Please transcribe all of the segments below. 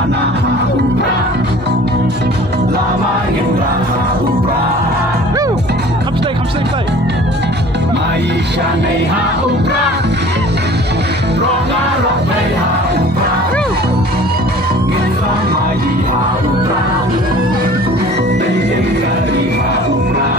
sana ubra lama indra ubra Come stay. maisha nei ha ubra roga roga ha ubra indra mai ha ubra dari ha ubra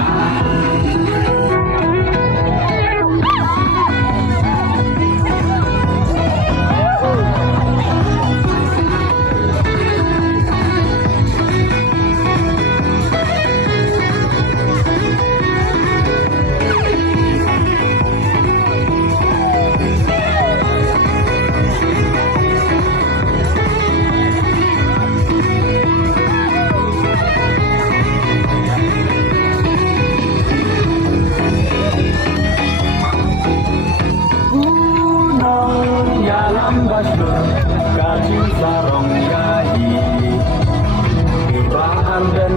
Kajing sarong yai Ibrahim dan